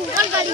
जंगल गाड़ी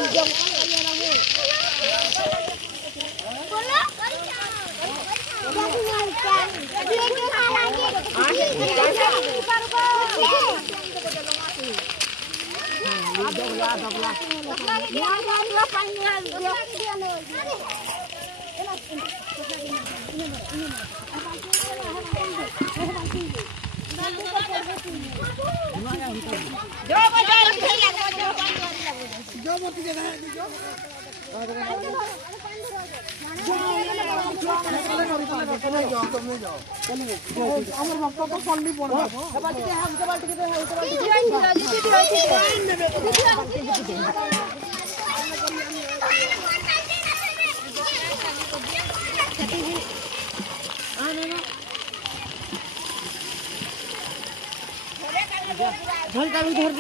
धर का उधर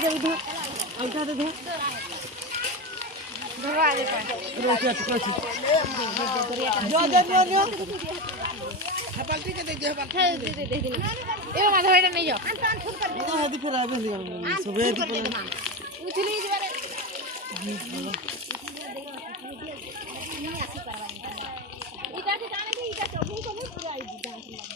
उठा दे धर धरवा दे जो बाल्टी के दे दे ए माधव एटा नहीं जाओ हदी फिर आबे सुबह दी उछली जरे इटा से जाने इटा तो भूख नहीं पूरा आई